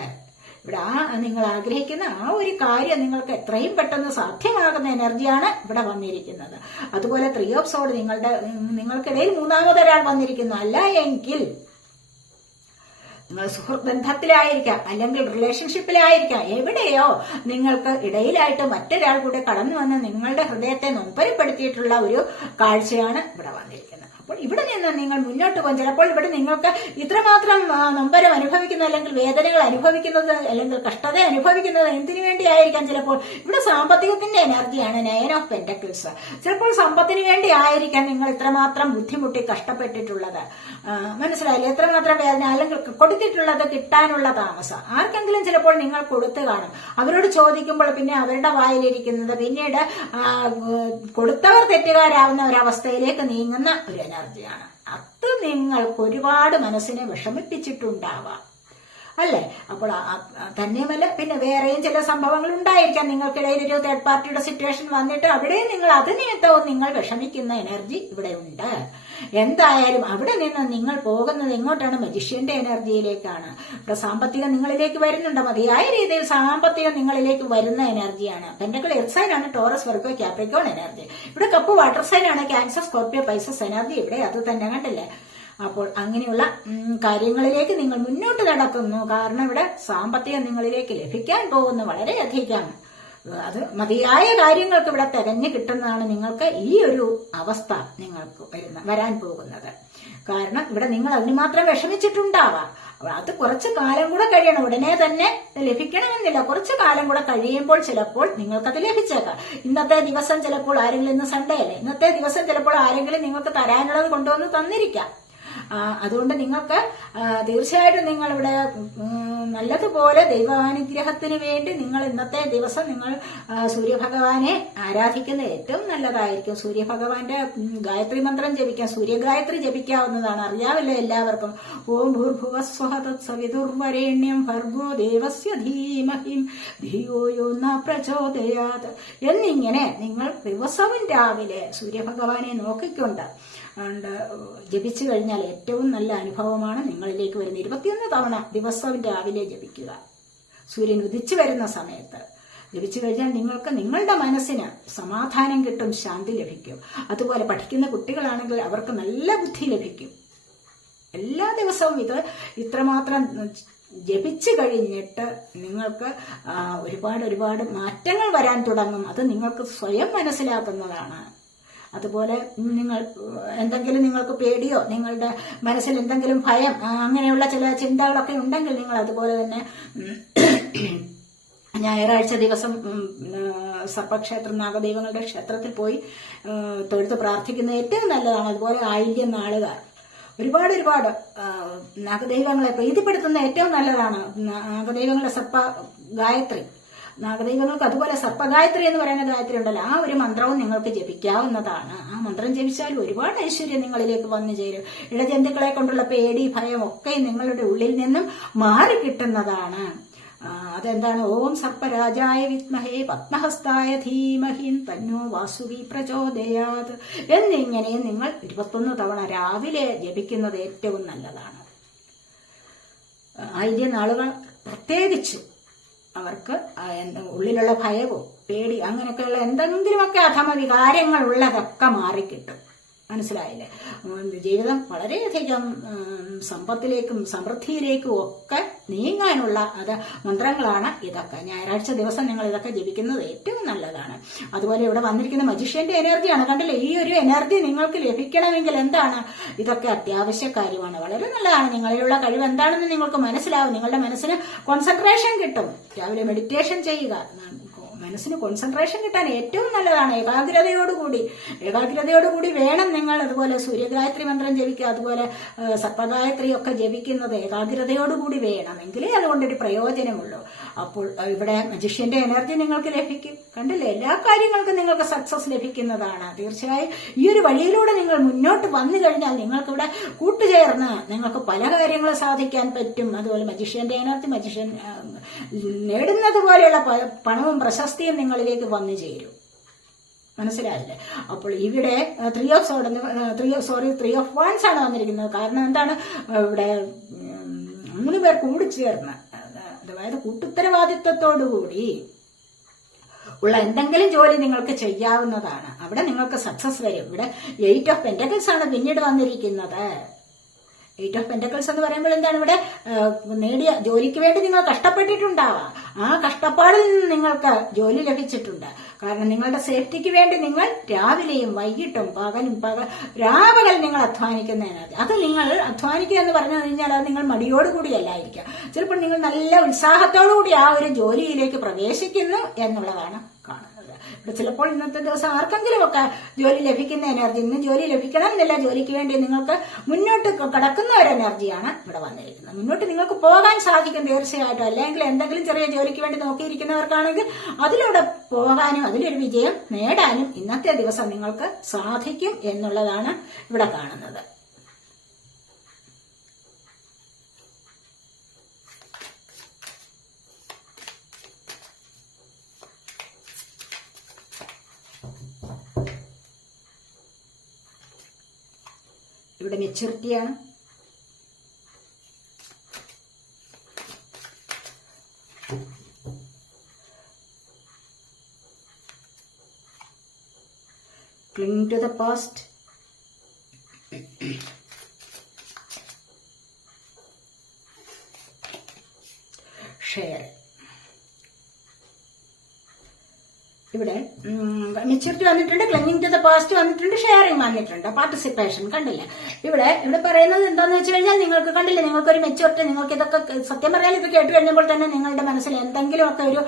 ഇവിടെ ആ നിങ്ങൾ ആഗ്രഹിക്കുന്ന ആ ഒരു കാര്യം നിങ്ങൾക്ക് എത്രയും പെട്ടെന്ന് സാധ്യമാകുന്ന എനർജിയാണ് ഇവിടെ വന്നിരിക്കുന്നത്. അതുപോലെ ത്രീ ഓഫ് സോഡ് നിങ്ങളുടെ നിങ്ങൾക്കിടയിൽ മൂന്നാമതൊരാൾ വന്നിരിക്കുന്നു. അല്ല എങ്കിൽ നിങ്ങൾ സുഹൃത്ത് ബന്ധത്തിലായിരിക്കാം അല്ലെങ്കിൽ റിലേഷൻഷിപ്പിലായിരിക്കാം എവിടെയോ നിങ്ങൾക്ക് ഇടയിലായിട്ട് മറ്റൊരാൾ കൂടെ കടന്നു വന്ന് നിങ്ങളുടെ ഹൃദയത്തെ നൊമ്പരപ്പെടുത്തിയിട്ടുള്ള ഒരു കാഴ്ചയാണ് ഇവിടെ വന്നിരിക്കുന്നത്. അപ്പോൾ ഇവിടെ നിന്ന് നിങ്ങൾ മുന്നോട്ട് പോകും. ചിലപ്പോൾ ഇവിടെ നിങ്ങൾക്ക് ഇത്രമാത്രം നൊമ്പരം അനുഭവിക്കുന്ന അല്ലെങ്കിൽ വേദനകൾ അനുഭവിക്കുന്നത് അല്ലെങ്കിൽ കഷ്ടത അനുഭവിക്കുന്നത് എന്തിനു വേണ്ടിയായിരിക്കാം ചിലപ്പോൾ? ഇവിടെ സാമ്പത്തികത്തിന്റെ എനർജിയാണ് നയൻ ഓഫ് പെന്റക്കിൾസ് ചിലപ്പോൾ സമ്പത്തിന് വേണ്ടി ആയിരിക്കാം നിങ്ങൾ ഇത്രമാത്രം ബുദ്ധിമുട്ടി കഷ്ടപ്പെട്ടിട്ടുള്ളത്. മനസ്സിലായില്ലേ? എത്രമാത്രം വേദന അല്ലെങ്കിൽ കൊടുത്തിട്ടുള്ളത് കിട്ടാനുള്ള താമസം. ആർക്കെങ്കിലും ചിലപ്പോൾ നിങ്ങൾ കൊടുത്തു കാണും. അവരോട് ചോദിക്കുമ്പോൾ പിന്നെ അവരുടെ വായിലിരിക്കുന്നത് പിന്നീട് കൊടുത്തവർ തെറ്റുകാരാവുന്ന ഒരവസ്ഥയിലേക്ക് നീങ്ങുന്ന ഒരു എനർജിയാണ് അത് നിങ്ങൾക്ക് ഒരുപാട് മനസ്സിനെ വിഷമിപ്പിച്ചിട്ടുണ്ടാവാം. അല്ലേ? അപ്പോൾ തന്നെയുമല്ല പിന്നെ വേറെയും ചില സംഭവങ്ങൾ ഉണ്ടായിരിക്കാം. നിങ്ങൾക്കിടയിൽ ഒരു തേർഡ് പാർട്ടിയുടെ സിറ്റുവേഷൻ വന്നിട്ട് അവിടെയും നിങ്ങൾ അത് നിമിത്തവും നിങ്ങൾ വിഷമിക്കുന്ന എനർജി ഇവിടെ ഉണ്ട്. എന്തായാലും അവിടെ നിന്ന് നിങ്ങൾ പോകുന്നത് എങ്ങോട്ടാണ്? മജിഷ്യന്റെ എനർജിയിലേക്കാണ്. ഇവിടെ സാമ്പത്തികം നിങ്ങളിലേക്ക് വരുന്നുണ്ട്. മതിയായ രീതിയിൽ സാമ്പത്തികം നിങ്ങളിലേക്ക് വരുന്ന എനർജിയാണ്. പെൻഡക്കൾ എർത്ത് ആണ് ടോറസ് വർക്കോ ക്യാപ്രിക്കോൺ എനർജി ഇവിടെ കപ്പ് വാട്ടർ സൈൻ ആണ്. ക്യാൻസർ സ്കോർപ്പിയോ പൈസസ് എനർജി ഇവിടെ അത് തന്നെ കണ്ടില്ലേ? അപ്പോൾ അങ്ങനെയുള്ള കാര്യങ്ങളിലേക്ക് നിങ്ങൾ മുന്നോട്ട് നടക്കുന്നു. കാരണം ഇവിടെ സാമ്പത്തികം നിങ്ങളിലേക്ക് ലഭിക്കാൻ പോകുന്നു. വളരെയധികം. അത് മതിയായ കാര്യങ്ങൾക്ക് ഇവിടെ തികഞ്ഞു കിട്ടുന്നതാണ് നിങ്ങൾക്ക് ഈ ഒരു അവസ്ഥ നിങ്ങൾക്ക് വരുന്ന വരാൻ പോകുന്നത്. കാരണം ഇവിടെ നിങ്ങൾ അതിന് മാത്രം വിഷമിച്ചിട്ടുണ്ടാവാം. അത് കുറച്ച് കാലം കൂടെ കഴിയണം. ഉടനെ തന്നെ ലഭിക്കണമെന്നില്ല. കുറച്ച് കാലം കൂടെ കഴിയുമ്പോൾ ചിലപ്പോൾ നിങ്ങൾക്കത് ലഭിച്ചേക്കാം. ഇന്നത്തെ ദിവസം ചിലപ്പോൾ ആരെങ്കിലും ഇന്ന് സൺഡേ അല്ലേ? ഇന്നത്തെ ദിവസം ചിലപ്പോൾ ആരെങ്കിലും നിങ്ങൾക്ക് തരാനുള്ളത് കൊണ്ടുവന്ന് തന്നിരിക്കാം. അതുകൊണ്ട് നിങ്ങൾക്ക് തീർച്ചയായിട്ടും നിങ്ങളിവിടെ നല്ലതുപോലെ ദൈവാനുഗ്രഹത്തിന് വേണ്ടി നിങ്ങൾ ഇന്നത്തെ ദിവസം നിങ്ങൾ സൂര്യഭഗവാനെ ആരാധിക്കുന്നത് ഏറ്റവും നല്ലതായിരിക്കും. സൂര്യഭഗവാന്റെ ഗായത്രി മന്ത്രം ജപിക്കാം സൂര്യഗായത്രി ജപിക്കാവുന്നതാണ്. അറിയാമല്ലോ എല്ലാവർക്കും. ഓം ഭൂർഭുവസ്വഹ തത്സവിതുർവരേണ്യം ഭർഗോ ദേവസ്യ ധീമഹിം ധിയോ യോ ന പ്രചോദയാത് എന്നിങ്ങനെ നിങ്ങൾ ദിവസവും രാവിലെ സൂര്യഭഗവാനെ നോക്കിക്കൊണ്ട് ജപിച്ചു കഴിഞ്ഞാൽ ഏറ്റവും നല്ല അനുഭവമാണ് നിങ്ങളിലേക്ക് വരുന്നത് ഇരുപത്തിയൊന്ന് തവണ ദിവസവും രാവിലെ ജപിക്കുക. സൂര്യൻ ഉദിച്ചു വരുന്ന സമയത്ത് ജപിച്ചു കഴിഞ്ഞാൽ നിങ്ങൾക്ക് നിങ്ങളുടെ മനസ്സിന് സമാധാനം കിട്ടും ശാന്തി ലഭിക്കും. അതുപോലെ പഠിക്കുന്ന കുട്ടികളാണെങ്കിൽ അവർക്ക് നല്ല ബുദ്ധി ലഭിക്കും. എല്ലാ ദിവസവും ഇത് ഇത്രമാത്രം ജപിച്ചു കഴിഞ്ഞിട്ട് നിങ്ങൾക്ക് ഒരുപാട് ഒരുപാട് മാറ്റങ്ങൾ വരാൻ തുടങ്ങും. അത് നിങ്ങൾക്ക് സ്വയം മനസ്സിലാക്കുന്നതാണ്. അതുപോലെ നിങ്ങൾ എന്തെങ്കിലും നിങ്ങൾക്ക് പേടിയോ നിങ്ങളുടെ മനസ്സിൽ എന്തെങ്കിലും ഭയം അങ്ങനെയുള്ള ചില ചിന്തകളൊക്കെ ഉണ്ടെങ്കിൽ നിങ്ങൾ അതുപോലെ തന്നെ ഞായറാഴ്ച ദിവസം സർപ്പക്ഷേത്ര നാഗദൈവങ്ങളുടെ ക്ഷേത്രത്തിൽ പോയി തൊഴുത്ത് പ്രാർത്ഥിക്കുന്നത് ഏറ്റവും നല്ലതാണ്. അതുപോലെ ആയില്യം നാളുക ഒരുപാട് ഒരുപാട് നാഗദൈവങ്ങളെ പ്രീതിപ്പെടുത്തുന്ന ഏറ്റവും നല്ലതാണ് നാഗദൈവങ്ങളുടെ സർപ്പ ഗായത്രി. നാഗദൈവങ്ങൾക്ക് അതുപോലെ സർപ്പഗായത്രി എന്ന് പറയുന്ന ഗായത്രി ഉണ്ടല്ലോ ആ ഒരു മന്ത്രവും നിങ്ങൾക്ക് ജപിക്കാവുന്നതാണ്. ആ മന്ത്രം ജപിച്ചാൽ ഒരുപാട് ഐശ്വര്യം നിങ്ങളിലേക്ക് വന്നു ചേരും. ഇടജന്തുക്കളെ കൊണ്ടുള്ള പേടി ഭയം ഒക്കെ നിങ്ങളുടെ ഉള്ളിൽ നിന്നും മാറി കിട്ടുന്നതാണ്. അതെന്താണ്? ഓം സർപ്പരാജായ വിത്മഹേ പത്മഹസ്തായ ധീമഹീൻ തന്നോ വാസുകി പ്രചോദയാത് എന്നിങ്ങനെ നിങ്ങൾ ഇരുപത്തൊന്ന് തവണ രാവിലെ ജപിക്കുന്നത് ഏറ്റവും നല്ലതാണ്. ആയിരം നാളുകൾ പ്രത്യേകിച്ചും അവർക്ക് ഉള്ളിലുള്ള ഭയവും പേടി അങ്ങനെയൊക്കെയുള്ള എന്തെങ്കിലുമൊക്കെ അധമ വികാരങ്ങളുള്ളതൊക്കെ മാറിക്കിട്ടും. മനസ്സിലായില്ലേ? ജീവിതം വളരെയധികം സമ്പത്തിലേക്കും സമൃദ്ധിയിലേക്കും ഒക്കെ നീങ്ങാനുള്ള അത് മന്ത്രങ്ങളാണ് ഇതൊക്കെ. ഞായറാഴ്ച ദിവസം നിങ്ങൾ ഇതൊക്കെ ജപിക്കുന്നത് ഏറ്റവും നല്ലതാണ്. അതുപോലെ ഇവിടെ വന്നിരിക്കുന്ന മജിഷ്യന്റെ എനർജിയാണ് കണ്ടില്ലേ? ഈ ഒരു എനർജി നിങ്ങൾക്ക് ലഭിക്കണമെങ്കിൽ എന്താണ്? ഇതൊക്കെ അത്യാവശ്യ കാര്യമാണ്. വളരെ നല്ലതാണ്. നിങ്ങളിലുള്ള കഴിവ് എന്താണെന്ന് നിങ്ങൾക്ക് മനസ്സിലാവും. നിങ്ങളുടെ മനസ്സിന് കോൺസെൻട്രേഷൻ കിട്ടും. രാവിലെ മെഡിറ്റേഷൻ ചെയ്യുക. മനസ്സിന് കോൺസെൻട്രേഷൻ കിട്ടാൻ ഏറ്റവും നല്ലതാണ്. ഏകാഗ്രതയോടുകൂടി ഏകാഗ്രതയോടുകൂടി വേണം നിങ്ങൾ അതുപോലെ സൂര്യഗായത്രി മന്ത്രം ജപിക്കുക അതുപോലെ സർപ്പഗായത്രി ഒക്കെ ജപിക്കുന്നത് ഏകാഗ്രതയോടുകൂടി വേണം. എങ്കിലേ അതുകൊണ്ടൊരു പ്രയോജനമുള്ളൂ. അപ്പോൾ ഇവിടെ മജിഷ്യന്റെ എനർജി നിങ്ങൾക്ക് ലഭിക്കും. കണ്ടില്ലേ? എല്ലാ കാര്യങ്ങൾക്കും നിങ്ങൾക്ക് സക്സസ് ലഭിക്കുന്നതാണ്. തീർച്ചയായും ഈ ഒരു വഴിയിലൂടെ നിങ്ങൾ മുന്നോട്ട് വന്നു കഴിഞ്ഞാൽ നിങ്ങൾക്കിവിടെ കൂട്ടുചേർന്ന് നിങ്ങൾക്ക് പല കാര്യങ്ങളും സാധിക്കാൻ പറ്റും. അതുപോലെ മജിഷ്യന്റെ എനർജി മജിഷ്യൻ നേടുന്നത് പോലെയുള്ള പണവും പ്രശസ്തിയും നിങ്ങളിലേക്ക് വന്നു ചേരും. മനസ്സിലായില്ലേ? അപ്പോൾ ഇവിടെ three of swords three of sorry three of wands ആണ് വന്നിരിക്കുന്നത്. കാരണം എന്താണ്? ഇവിടെ മൂന്ന് പേർ കൂടിച്ചേർന്ന്. അതായത് കൂട്ടുത്തരവാദിത്വത്തോടുകൂടി ഉള്ള എന്തെങ്കിലും ജോലി നിങ്ങൾക്ക് ചെയ്യാവുന്നതാണ്. അവിടെ നിങ്ങൾക്ക് സക്സസ് വരും. ഇവിടെ എയ്റ്റ് ഓഫ് പെന്റക്കിൾസ് ആണ് പിന്നീട് വന്നിരിക്കുന്നത്. എയ്റ്റ് ഓഫ് പെന്റക്കിൾസ് എന്ന് പറയുമ്പോൾ എന്താണ് ഇവിടെ നേടിയ ജോലിക്ക് വേണ്ടി നിങ്ങൾ കഷ്ടപ്പെട്ടിട്ടുണ്ടാവാം. ആ കഷ്ടപ്പാടിൽ നിന്ന് നിങ്ങൾക്ക് ജോലി ലഭിച്ചിട്ടുണ്ട്. കാരണം നിങ്ങളുടെ സേഫ്റ്റിക്ക് വേണ്ടി നിങ്ങൾ രാവിലെയും വൈകിട്ടും പകലും പക രാപകൽ നിങ്ങൾ അധ്വാനിക്കുന്നതിനകത്ത് അത് നിങ്ങൾ അധ്വാനിക്കുക എന്ന് പറഞ്ഞു കഴിഞ്ഞാൽ അത് നിങ്ങൾ മടിയോടുകൂടിയല്ലായിരിക്കാം ചിലപ്പോൾ നിങ്ങൾ നല്ല ഉത്സാഹത്തോടു കൂടി ആ ഒരു ജോലിയിലേക്ക് പ്രവേശിക്കുന്നു എന്നുള്ളതാണ് ചിലപ്പോൾ ഇന്നത്തെ ദിവസം ആർക്കെങ്കിലും ഒക്കെ ജോലി ലഭിക്കുന്ന എനർജി ഇന്ന് ജോലി ലഭിക്കണം എന്നില്ല ജോലിക്ക് വേണ്ടി നിങ്ങൾക്ക് മുന്നോട്ട് കടക്കുന്ന ഒരു എനർജിയാണ് ഇവിടെ വന്നിരിക്കുന്നത്. മുന്നോട്ട് നിങ്ങൾക്ക് പോകാൻ സാധിക്കും തീർച്ചയായിട്ടും. അല്ലെങ്കിൽ എന്തെങ്കിലും ചെറിയ ജോലിക്ക് വേണ്ടി നോക്കിയിരിക്കുന്നവർക്കാണെങ്കിൽ അതിലൂടെ പോകാനും അതിലൊരു വിജയം നേടാനും ഇന്നത്തെ ദിവസം നിങ്ങൾക്ക് സാധിക്കും എന്നുള്ളതാണ് ഇവിടെ കാണുന്നത്. ഇവിടെ മെച്ചൂറിറ്റിയാണ് cling to the past share ഇവിടെ മെച്യൂരിറ്റി വന്നിട്ടുണ്ട് ക്ലിങ്ങിങ് ടു ദ പാസ്റ്റ് വന്നിട്ടുണ്ട് ഷെയറിങ് വന്നിട്ടുണ്ട് പാർട്ടിസിപ്പേഷൻ കണ്ടില്ല? ഇവിടെ ഇവിടെ പറയുന്നത് എന്താന്ന് വെച്ച് കഴിഞ്ഞാൽ നിങ്ങൾക്ക് കണ്ടില്ലേ നിങ്ങൾക്കൊരു മെച്യൂരിറ്റി നിങ്ങൾക്ക് ഇതൊക്കെ സത്യം പറയാൻ ഇത് കേട്ട് കഴിഞ്ഞപ്പോൾ തന്നെ നിങ്ങളുടെ മനസ്സിൽ എന്തെങ്കിലും ഒക്കെ ഒരു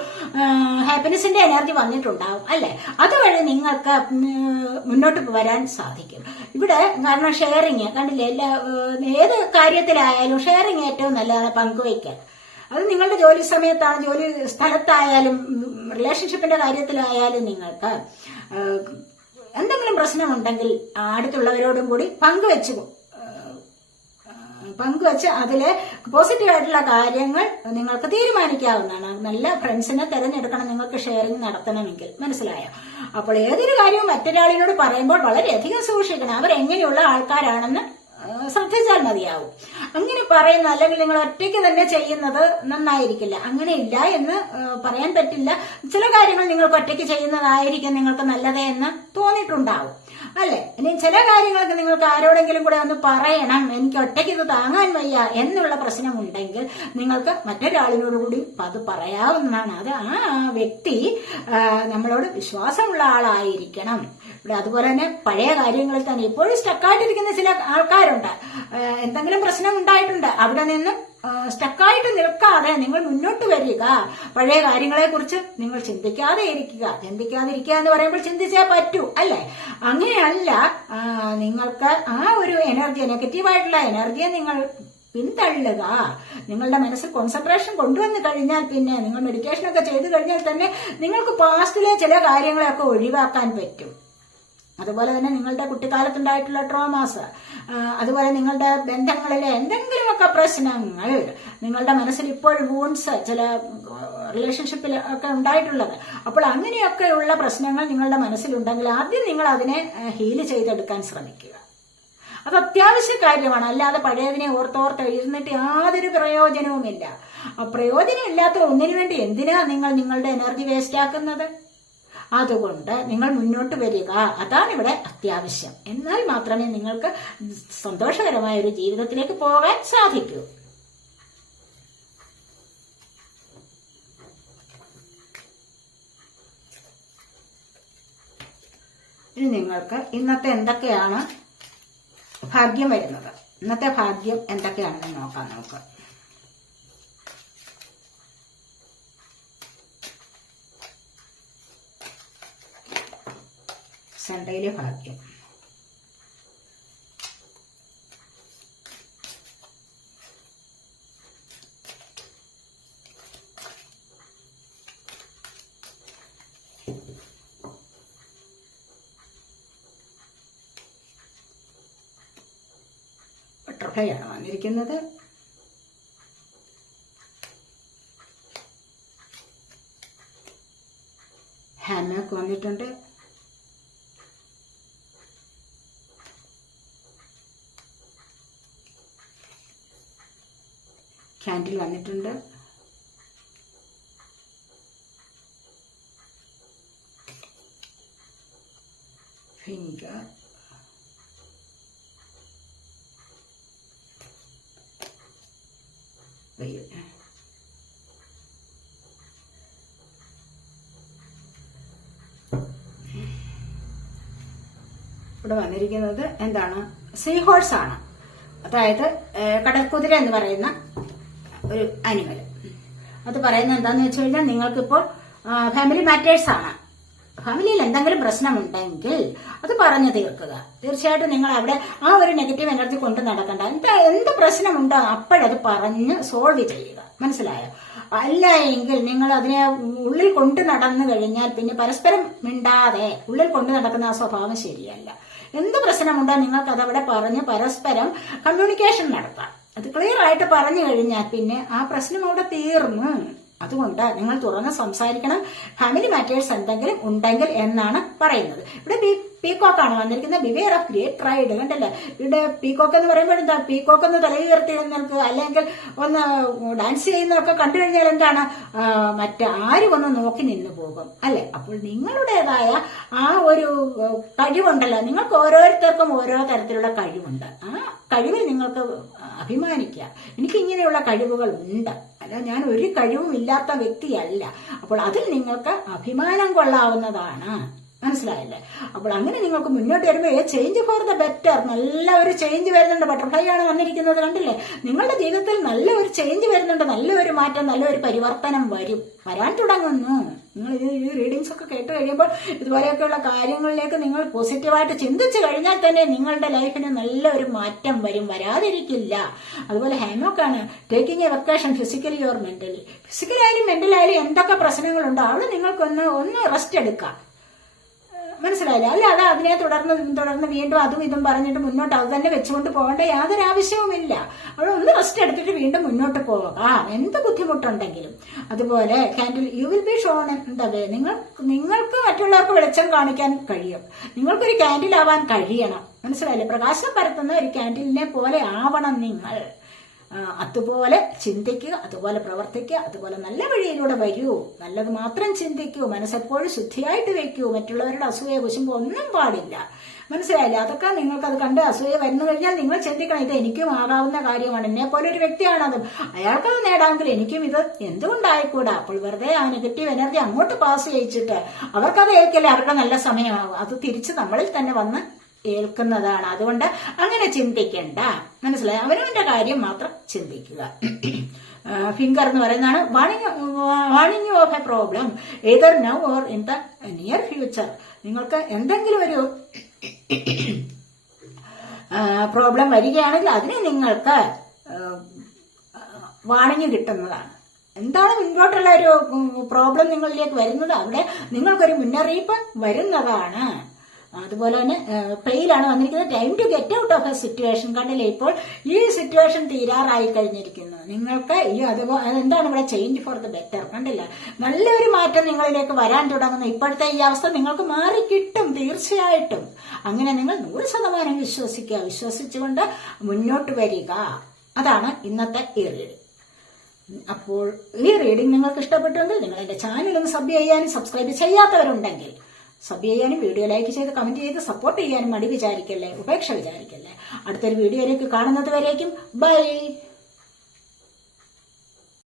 ഹാപ്പിനെസിന്റെ എനർജി വന്നിട്ടുണ്ടാവും അല്ലെ? അതുവഴി നിങ്ങൾക്ക് മുന്നോട്ട് വരാൻ സാധിക്കും. ഇവിടെ കാരണം ഷെയറിങ് കണ്ടില്ല? എല്ലാ ഏത് കാര്യത്തിലായാലും ഷെയറിങ് ഏറ്റവും നല്ലതാണ് പങ്കുവയ്ക്കൽ. അത് നിങ്ങളുടെ ജോലി സമയത്താണ് ജോലി സ്ഥലത്തായാലും റിലേഷൻഷിപ്പിന്റെ കാര്യത്തിലായാലും നിങ്ങൾക്ക് എന്തെങ്കിലും പ്രശ്നമുണ്ടെങ്കിൽ അടുത്തുള്ളവരോടും കൂടി പങ്കുവെച്ച് പങ്കുവെച്ച് അതിലെ പോസിറ്റീവ് ആയിട്ടുള്ള കാര്യങ്ങൾ നിങ്ങൾക്ക് തീരുമാനിക്കാവുന്നതാണ്. നല്ല ഫ്രണ്ട്സിനെ തിരഞ്ഞെടുക്കണം നിങ്ങൾക്ക് ഷെയറിംഗ് നടത്തണമെങ്കിൽ. മനസ്സിലായോ? അപ്പോൾ ഏതൊരു കാര്യവും മറ്റൊരാളിനോട് പറയുമ്പോൾ വളരെയധികം സൂക്ഷിക്കണം. അവരെങ്ങനെയുള്ള ആൾക്കാരാണെന്ന് ശ്രദ്ധിച്ചാൽ മതിയാവും. അങ്ങനെ പറയുന്ന അല്ലെങ്കിൽ നിങ്ങൾ ഒറ്റയ്ക്ക് തന്നെ ചെയ്യുന്നത് നന്നായിരിക്കില്ല. അങ്ങനെ ഇല്ല എന്ന് പറയാൻ പറ്റില്ല. ചില കാര്യങ്ങൾ നിങ്ങൾക്ക് ഒറ്റയ്ക്ക് ചെയ്യുന്നതായിരിക്കും നിങ്ങൾക്ക് നല്ലത് എന്ന് തോന്നിയിട്ടുണ്ടാവും. അല്ലെ? ഇനി ചില കാര്യങ്ങളൊക്കെ നിങ്ങൾക്ക് ആരോടെങ്കിലും കൂടെ ഒന്ന് പറയണം എനിക്ക് ഒറ്റയ്ക്ക് ഇത് താങ്ങാൻ വയ്യ എന്നുള്ള പ്രശ്നം ഉണ്ടെങ്കിൽ നിങ്ങൾക്ക് മറ്റൊരാളിനോട് കൂടി അത് പറയാവുന്നതാണ്. അത് ആ വ്യക്തി നമ്മളോട് വിശ്വാസമുള്ള ആളായിരിക്കണം. അതുപോലെ തന്നെ പഴയ കാര്യങ്ങളിൽ തന്നെ ഇപ്പോഴും സ്റ്റക്കായിട്ടിരിക്കുന്ന ചില ആൾക്കാരുണ്ട്. എന്തെങ്കിലും പ്രശ്നം ഉണ്ടായിട്ടുണ്ട് അവിടെ നിന്ന് സ്റ്റക്കായിട്ട് നിൽക്കാതെ നിങ്ങൾ മുന്നോട്ട് വരിക. പഴയ കാര്യങ്ങളെ കുറിച്ച് നിങ്ങൾ ചിന്തിക്കാതെ ഇരിക്കുക. ചിന്തിക്കാതെ ഇരിക്കുക എന്ന് പറയുമ്പോൾ ചിന്തിച്ചേ പറ്റൂ അല്ലേ? അങ്ങനെയല്ല നിങ്ങൾക്ക് ആ ഒരു എനർജി നെഗറ്റീവായിട്ടുള്ള എനർജിയെ നിങ്ങൾ പിന്തള്ളുക. നിങ്ങളുടെ മനസ്സിൽ കോൺസെൻട്രേഷൻ കൊണ്ടുവന്ന് കഴിഞ്ഞാൽ പിന്നെ നിങ്ങൾ മെഡിറ്റേഷൻ ഒക്കെ ചെയ്തു കഴിഞ്ഞാൽ തന്നെ നിങ്ങൾക്ക് പാസ്റ്റിലെ ചില കാര്യങ്ങളെയൊക്കെ ഒഴിവാക്കാൻ പറ്റും. അതുപോലെ തന്നെ നിങ്ങളുടെ കുട്ടിക്കാലത്തുണ്ടായിട്ടുള്ള ട്രോമാസ് അതുപോലെ നിങ്ങളുടെ ബന്ധങ്ങളിലെ എന്തെങ്കിലുമൊക്കെ പ്രശ്നങ്ങൾ നിങ്ങളുടെ മനസ്സിൽ ഇപ്പോൾ വൂൺസ് ചില റിലേഷൻഷിപ്പിൽ ഒക്കെ ഉണ്ടായിട്ടുള്ളത്. അപ്പോൾ അങ്ങനെയൊക്കെയുള്ള പ്രശ്നങ്ങൾ നിങ്ങളുടെ മനസ്സിലുണ്ടെങ്കിൽ ആദ്യം നിങ്ങൾ അതിനെ ഹീൽ ചെയ്തെടുക്കാൻ ശ്രമിക്കുക. അത് അത്യാവശ്യ കാര്യമാണ്. അല്ലാതെ പഴയതിനെ ഓർത്തോർത്ത് എഴുന്നിട്ട് യാതൊരു പ്രയോജനവുമില്ല. ആ പ്രയോജനമില്ലാത്ത ഒന്നിനു വേണ്ടി എന്തിനാ നിങ്ങൾ നിങ്ങളുടെ എനർജി വേസ്റ്റ് ആക്കുന്നത്? അതുകൊണ്ട് നിങ്ങൾ മുന്നോട്ട് വരിക. അതാണ് ഇവിടെ അത്യാവശ്യം. എന്നാൽ മാത്രമേ നിങ്ങൾക്ക് സന്തോഷകരമായ ഒരു ജീവിതത്തിലേക്ക് പോകാൻ സാധിക്കൂ. ഇനി നിങ്ങൾക്ക് ഇന്നത്തെ എന്തൊക്കെയാണ് ഭാഗ്യം വരുന്നത്? ഇന്നത്തെ ഭാഗ്യം എന്തൊക്കെയാണെന്ന് നോക്കാം നമുക്ക്. സൺഡേയിലെ ഭാഗ്യം ബട്ടർഫ്ലൈ ആണ് വന്നിരിക്കുന്നത് ഹാമക്ക് വന്നിട്ടുണ്ട് ക്യാൻഡിൽ വന്നിട്ടുണ്ട്. ഫിംഗർ ഇവിടെ വന്നിരിക്കുന്നത് എന്താണ്? സീ ഹോഴ്സ് ആണ്. അതായത് കടൽക്കുതിര എന്ന് പറയുന്ന ഒരു അനിമൽ അത് പറയുന്നത് എന്താന്ന് വെച്ച് കഴിഞ്ഞാൽ നിങ്ങൾക്കിപ്പോൾ ഫാമിലി മാറ്റേഴ്സ് ആണ്. ഫാമിലിയിൽ എന്തെങ്കിലും പ്രശ്നമുണ്ടെങ്കിൽ അത് പറഞ്ഞു തീർക്കുക. തീർച്ചയായിട്ടും നിങ്ങൾ അവിടെ ആ ഒരു നെഗറ്റീവ് എനർജി കൊണ്ട് നടക്കണ്ട. എന്താ എന്ത് പ്രശ്നമുണ്ടോ അപ്പോഴത് പറഞ്ഞ് സോൾവ് ചെയ്യുക. മനസ്സിലായോ? അല്ല എങ്കിൽ നിങ്ങൾ അതിനെ ഉള്ളിൽ കൊണ്ട് നടന്നു കഴിഞ്ഞാൽ പിന്നെ പരസ്പരം മിണ്ടാതെ ഉള്ളിൽ കൊണ്ട് നടക്കുന്ന ആ സ്വഭാവം ശരിയല്ല. എന്ത് പ്രശ്നമുണ്ടോ നിങ്ങൾക്ക് അതവിടെ പറഞ്ഞ് പരസ്പരം കമ്മ്യൂണിക്കേഷൻ നടത്താം. അത് ക്ലിയർ ആയിട്ട് പറഞ്ഞു കഴിഞ്ഞാൽ പിന്നെ ആ പ്രശ്നം അവിടെ തീർന്നു അതുകൊണ്ട് നിങ്ങൾ തുറന്ന് സംസാരിക്കണം. ഫാമിലി മാറ്റേഴ്സ് എന്തെങ്കിലും ഉണ്ടെങ്കിൽ എന്നാണ് പറയുന്നത്. ഇവിടെ പീകോക്ക് ആണ് വന്നിരിക്കുന്നത്. ബിവെയർ ഓഫ് ഗ്രേറ്റ് പ്രൈഡ് കണ്ടല്ലേ? ഇവിടെ പീകോക്ക് എന്ന് പറയുമ്പോൾ എന്താ? പീകോക്ക് ഒന്ന് തല ഉയർത്തി നിൽക്കുക അല്ലെങ്കിൽ ഒന്ന് ഡാൻസ് ചെയ്യുന്നതൊക്കെ കണ്ടു കഴിഞ്ഞാൽ എന്താണ്? മറ്റാരും ഒന്ന് നോക്കി നിന്ന് പോകും. അല്ലെ? അപ്പോൾ നിങ്ങളുടേതായ ആ ഒരു കഴിവുണ്ടല്ലോ. നിങ്ങൾക്ക് ഓരോരുത്തർക്കും ഓരോ തരത്തിലുള്ള കഴിവുണ്ട്. ആ കഴിവിൽ നിങ്ങൾക്ക് അഭിമാനിക്കുക. എനിക്ക് ഇങ്ങനെയുള്ള കഴിവുകൾ ഉണ്ട്. അല്ല ഞാൻ ഒരു കഴിവും ഇല്ലാത്ത വ്യക്തിയല്ല. അപ്പോൾ അതിൽ നിങ്ങൾക്ക് അഭിമാനം കൊള്ളാവുന്നതാണ്. മനസ്സിലായില്ലേ? അപ്പോൾ അങ്ങനെ നിങ്ങൾക്ക് മുന്നോട്ട് വരുമ്പോൾ ഏ ചേഞ്ച് ഫോർ ദ ബെറ്റർ നല്ല ഒരു ചേഞ്ച് വരുന്നുണ്ട്. ബട്ടർഫ്ലൈ ആണ് വന്നിരിക്കുന്നത് കണ്ടില്ലേ? നിങ്ങളുടെ ജീവിതത്തിൽ നല്ല ഒരു ചേഞ്ച് വരുന്നുണ്ട്. നല്ലൊരു മാറ്റം നല്ലൊരു പരിവർത്തനം വരും. വരാൻ തുടങ്ങുന്നു. നിങ്ങൾ ഇത് ഈ റീഡിങ്സ് ഒക്കെ കേട്ട് കഴിയുമ്പോൾ ഇതുപോലെയൊക്കെയുള്ള കാര്യങ്ങളിലേക്ക് നിങ്ങൾ പോസിറ്റീവായിട്ട് ചിന്തിച്ചു കഴിഞ്ഞാൽ തന്നെ നിങ്ങളുടെ ലൈഫിന് നല്ലൊരു മാറ്റം വരും. വരാതിരിക്കില്ല. അതുപോലെ ഹാമോക്കാണ് taking a vacation physically or mentally ഫിസിക്കലായാലും മെന്റലായാലും എന്തൊക്കെ പ്രശ്നങ്ങളുണ്ടോ അവിടെ നിങ്ങൾക്കൊന്ന് ഒന്ന് റെസ്റ്റ് എടുക്കാം. മനസ്സിലായില്ല? അല്ല അത് അതിനെ തുടർന്ന് തുടർന്ന് വീണ്ടും അതും ഇതും പറഞ്ഞിട്ട് മുന്നോട്ട് അത് തന്നെ വെച്ചുകൊണ്ട് പോകേണ്ട യാതൊരു ആവശ്യവുമില്ല. അവിടെ ഒന്ന് റെസ്റ്റ് എടുത്തിട്ട് വീണ്ടും മുന്നോട്ട് പോകാം എന്ത് ബുദ്ധിമുട്ടുണ്ടെങ്കിലും. അതുപോലെ candle you will be shown എന്താ വേ നിങ്ങൾ നിങ്ങൾക്ക് മറ്റുള്ളവർക്ക് വെളിച്ചം കാണിക്കാൻ കഴിയും. നിങ്ങൾക്കൊരു കാൻഡിൽ ആവാൻ കഴിയണം. മനസ്സിലായില്ലേ? പ്രകാശം പരത്തുന്ന ഒരു കാൻഡിലിനെ പോലെ ആവണം നിങ്ങൾ. അതുപോലെ ചിന്തിക്കുക അതുപോലെ പ്രവർത്തിക്കുക അതുപോലെ നല്ല വഴിയിലൂടെ വരൂ. നല്ലത് മാത്രം ചിന്തിക്കൂ. മനസ്സെപ്പോഴും ശുദ്ധിയായിട്ട് വയ്ക്കൂ. മറ്റുള്ളവരുടെ അസൂയ കുശുമ്പോ ഒന്നും പാടില്ല. മനസ്സിലായില്ല? അതൊക്കെ നിങ്ങൾക്കത് കണ്ട് അസൂയ വരുന്നു കഴിഞ്ഞാൽ നിങ്ങൾ ചിന്തിക്കണം ഇത് എനിക്കും ആകാവുന്ന കാര്യമാണ്. എന്നെ പോലെ ഒരു വ്യക്തിയാണത്. അയാൾക്കത് നേടാമെങ്കിൽ എനിക്കും ഇത് എന്തുകൊണ്ടായിക്കൂടാ? അപ്പോൾ വെറുതെ ആ നെഗറ്റീവ് എനർജി അങ്ങോട്ട് പാസ് ചെയ്യിച്ചിട്ട് അവർക്കത് ഏൽക്കല്ലേ? അവരുടെ നല്ല സമയമാകും അത് തിരിച്ച് നമ്മളിൽ തന്നെ വന്ന് ഏൽക്കുന്നതാണ്. അതുകൊണ്ട് അങ്ങനെ ചിന്തിക്കണ്ട. മനസ്സിലായി? അവനവന്റെ കാര്യം മാത്രം ചിന്തിക്കുക. ഫിംഗർ എന്ന് പറയുന്നതാണ് warning warning of a problem either now or in the near future നിങ്ങൾക്ക് എന്തെങ്കിലും ഒരു പ്രോബ്ലം വരികയാണെങ്കിൽ അതിനെ നിങ്ങൾക്ക് വാണിംഗ് കിട്ടുന്നതാണ്. എന്താണ് മുൻപോട്ടുള്ള ഒരു പ്രോബ്ലം നിങ്ങളിലേക്ക് വരുന്നത്? അവിടെ നിങ്ങൾക്കൊരു മുന്നറിയിപ്പ് വരുന്നതാണ്. അതുപോലെ തന്നെ പെയിലാണ് വന്നിരിക്കുന്നത്. Time to get out of a situation കണ്ടില്ലേ ഇപ്പോൾ ഈ സിറ്റുവേഷൻ തീരാറായി കഴിഞ്ഞിരിക്കുന്നു. നിങ്ങൾക്ക് ഈ അതുപോലെ എന്താണ് ഇവിടെ ചേഞ്ച് ഫോർ ദ ബെറ്റർ കണ്ടില്ല? നല്ലൊരു മാറ്റം നിങ്ങളിലേക്ക് വരാൻ തുടങ്ങുന്നു. ഇപ്പോഴത്തെ ഈ അവസ്ഥ നിങ്ങൾക്ക് മാറി കിട്ടും തീർച്ചയായിട്ടും. അങ്ങനെ നിങ്ങൾ നൂറ് ശതമാനം വിശ്വസിക്കുക. വിശ്വസിച്ചുകൊണ്ട് മുന്നോട്ട് വരിക. അതാണ് ഇന്നത്തെ ഈ റീഡിംഗ് അപ്പോൾ ഈ റീഡിംഗ് നിങ്ങൾക്ക് ഇഷ്ടപ്പെട്ടുവെങ്കിൽ നിങ്ങൾ എന്റെ ചാനൽ ഒന്ന് സബ് ചെയ്യാനും സബ്സ്ക്രൈബ് ചെയ്യാത്തവരുണ്ടെങ്കിൽ സബ് ചെയ്യാനും വീഡിയോ ലൈക്ക് ചെയ്ത് കമന്റ് ചെയ്ത് സപ്പോർട്ട് ചെയ്യാനും മടി വിചാരിക്കല്ലേ ഉപേക്ഷ വിചാരിക്കല്ലേ? അടുത്തൊരു വീഡിയോയിലേക്ക് കാണുന്നത് വരേക്കും ബൈ!